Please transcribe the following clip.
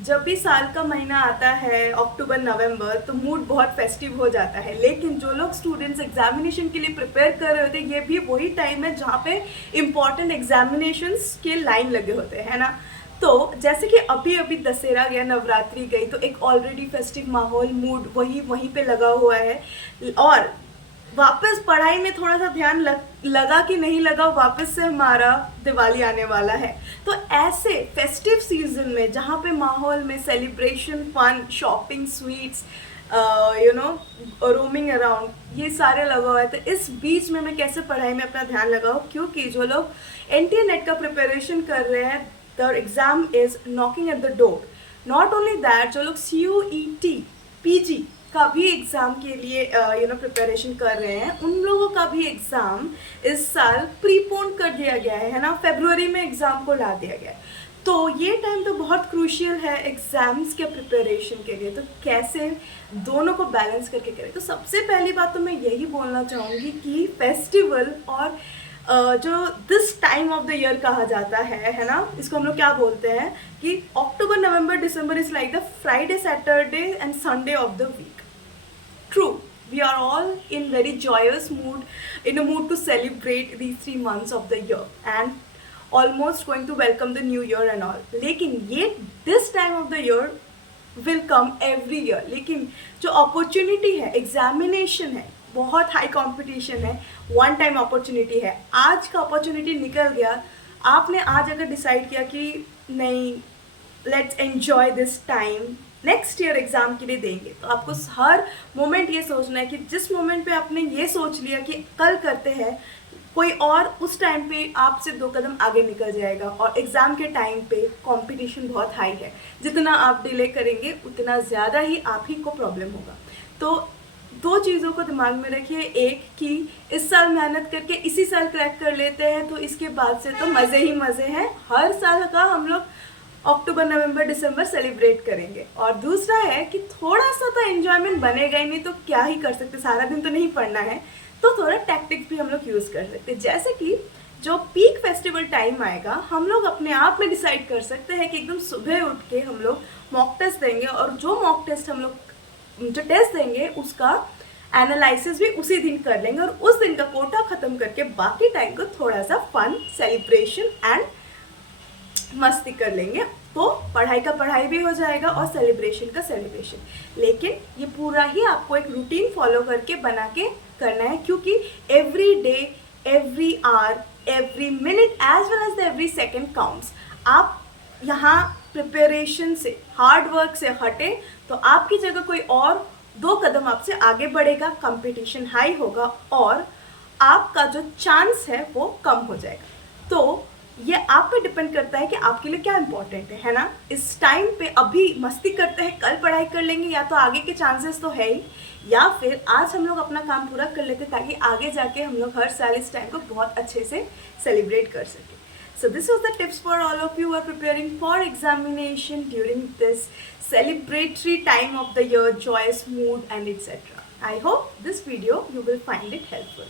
जब भी साल का महीना आता है अक्टूबर नवंबर तो मूड बहुत फेस्टिव हो जाता है, लेकिन जो लोग स्टूडेंट्स एग्जामिनेशन के लिए प्रिपेयर कर रहे होते हैं ये भी वही टाइम है जहाँ पे इम्पॉर्टेंट एग्जामिनेशंस के लाइन लगे होते हैं, है ना। तो जैसे कि अभी अभी दशहरा गया, नवरात्रि गई, तो एक ऑलरेडी फेस्टिव माहौल मूड वही वहीं पे लगा हुआ है। और वापस पढ़ाई में थोड़ा सा ध्यान लगा कि नहीं लगा, वापस से हमारा दिवाली आने वाला है। तो ऐसे फेस्टिव सीजन में जहाँ पे माहौल में celebration, fun, shopping, sweets, roaming around, ये सारे लगा हुआ है, तो इस बीच में मैं कैसे पढ़ाई में अपना ध्यान लगाऊँ, क्योंकि जो लोग एनटीए नेट का प्रिपरेशन कर रहे हैं, the exam is knocking at the door. Not only that, जो लोग CUET PG का भी एग्ज़ाम के लिए प्रिपरेशन कर रहे हैं, उन लोगों का भी एग्ज़ाम इस साल प्रीपोन कर दिया गया है ना, फरवरी में एग्ज़ाम को ला दिया गया है। तो ये टाइम तो बहुत क्रूशियल है एग्ज़ाम्स के प्रिपरेशन के लिए। तो कैसे दोनों को बैलेंस करके करें, तो सबसे पहली बात तो मैं यही बोलना चाहूँगी कि फेस्टिवल और जो this time of the year कहा जाता है ना, इसको हम लोग क्या बोलते हैं कि October November December is like the Friday Saturday and Sunday of the week. True, we are all in very joyous mood, in a mood to celebrate these 3 months of the year and almost going to welcome the new year and all. लेकिन ये this time of the year will come every year. लेकिन जो opportunity है, examination है, बहुत high competition है, one time opportunity है। आज का अपॉर्चुनिटी निकल गया, आपने आज अगर डिसाइड किया कि नहीं, let's enjoy this time, next year exam के लिए देंगे, तो आपको हर मोमेंट ये सोचना है कि जिस मोमेंट पे आपने ये सोच लिया कि कल करते हैं, कोई और उस टाइम पे आपसे 2 कदम आगे निकल जाएगा। और एग्ज़ाम के टाइम पे कंपटीशन बहुत हाई है, जितना आप डिले करेंगे उतना ज़्यादा ही आप ही को प्रॉब्लम होगा। तो 2 चीज़ों को दिमाग में रखिए, एक कि इस साल मेहनत करके इसी साल क्रैक कर लेते हैं तो इसके बाद से तो मज़े ही मज़े हैं, हर साल का हम लोग अक्टूबर नवंबर दिसंबर सेलिब्रेट करेंगे। और दूसरा है कि थोड़ा सा तो एन्जॉयमेंट बनेगा ही, नहीं तो क्या ही कर सकते, सारा दिन तो नहीं पढ़ना है, तो थोड़ा टैक्टिक्स भी हम लोग यूज़ कर सकते हैं। जैसे कि जो पीक फेस्टिवल टाइम आएगा, हम लोग अपने आप में डिसाइड कर सकते हैं कि एकदम सुबह उठ के हम लोग मॉक टेस्ट देंगे, और जो मॉक टेस्ट हम लोग जो टेस्ट देंगे उसका एनालिसिस भी उसी दिन कर लेंगे, और उस दिन का कोटा ख़त्म करके बाकी टाइम को थोड़ा सा फन, सेलिब्रेशन एंड मस्ती कर लेंगे। तो पढ़ाई का पढ़ाई भी हो जाएगा और सेलिब्रेशन का सेलिब्रेशन। लेकिन ये पूरा ही आपको एक रूटीन फॉलो करके बना के करना है, क्योंकि every day, every hour, every minute as well as every second counts. आप यहाँ प्रिपरेशन से, हार्ड वर्क से हटे तो आपकी जगह कोई और 2 कदम आपसे आगे बढ़ेगा, कंपटीशन हाई होगा और आपका जो चांस है वो कम हो जाएगा। तो ये आप पे डिपेंड करता है कि आपके लिए क्या इंपॉर्टेंट है ना। इस टाइम पे अभी मस्ती करते हैं, कल पढ़ाई कर लेंगे, या तो आगे के चांसेस तो है ही, या फिर आज हम लोग अपना काम पूरा कर लेते हैं ताकि आगे जाके हम लोग हर साल इस टाइम को बहुत अच्छे से सेलिब्रेट कर सकें। So this was the tips for all of you who are preparing for examination during this celebratory time of the year, joyous mood and etc. I hope this video you will find it helpful.